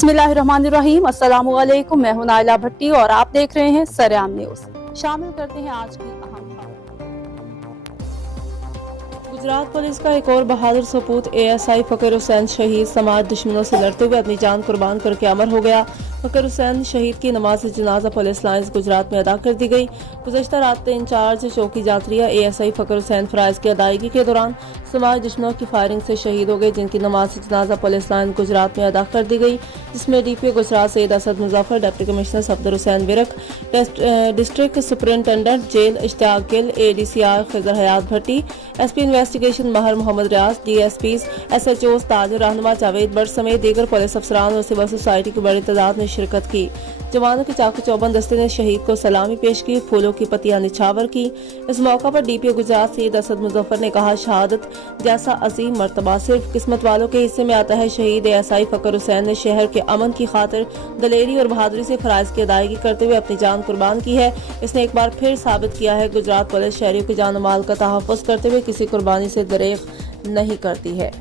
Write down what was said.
बिस्मिल्लाहिर्रहमानिर्रहीम। अस्सलामुअलैकुम। मैं हूं नाइला भट्टी और आप देख रहे हैं सरेआम न्यूज। शामिल करते हैं आज की अहम खबर। गुजरात पुलिस का एक और बहादुर सपूत एएसआई फकीर हुसैन शहीद समाज दुश्मनों से लड़ते हुए अपनी जान कुर्बान करके अमर हो गया। फकीर हुसैन शहीद की नमाज जनाजा पुलिस लाइन्स गुजरात में अदा कर दी गई। गुज़श्ता रात इंचार्ज चौकी जात्रिया एएसआई फकीर हुसैन फराइज की अदायगी के दौरान समाज दुश्मनों की फायरिंग से शहीद हो गए, जिनकी नमाज जनाजा पुलिस लाइन गुजरात में अदा कर दी गई, जिसमें DPO Gujrat Syed Asad Muzaffar, deputy commissioner Safdar Hussain Virk, district superintendent jail Ishtiaq Gill, ADCR Khizar Hayat Bhatti, SP investigation Mahar Mohammad Riaz, DSPs, SHO Taj Rehnuma Javed but समेत दीगर पुलिस अफसरान और सिविल सोसाइटी की बड़ी तादाद ने शिरकत की। जवानों के चाकू चौबंद दस्ते ने शहीद को सलामी पेश की, फूलों की पत्तियां निछावर की। इस मौका पर डीपीओ गुजरात सैयद असद मुजफ्फर ने कहा, शहादत जैसा अजीम मर्तबा सिर्फ किस्मत वालों के हिस्से में आता है। शहीद एएसआई फकीर हुसैन ने शहर के अमन की खातिर दलेरी और बहादुरी से फराइज की अदायगी करते हुए अपनी जान कुर्बान की है। इसने एक बार फिर साबित किया है, गुजरात पुलिस शहरियों की जान और माल का तहफ़्फ़ुज़ करते हुए किसी कुर्बानी से दरेग नहीं करती है।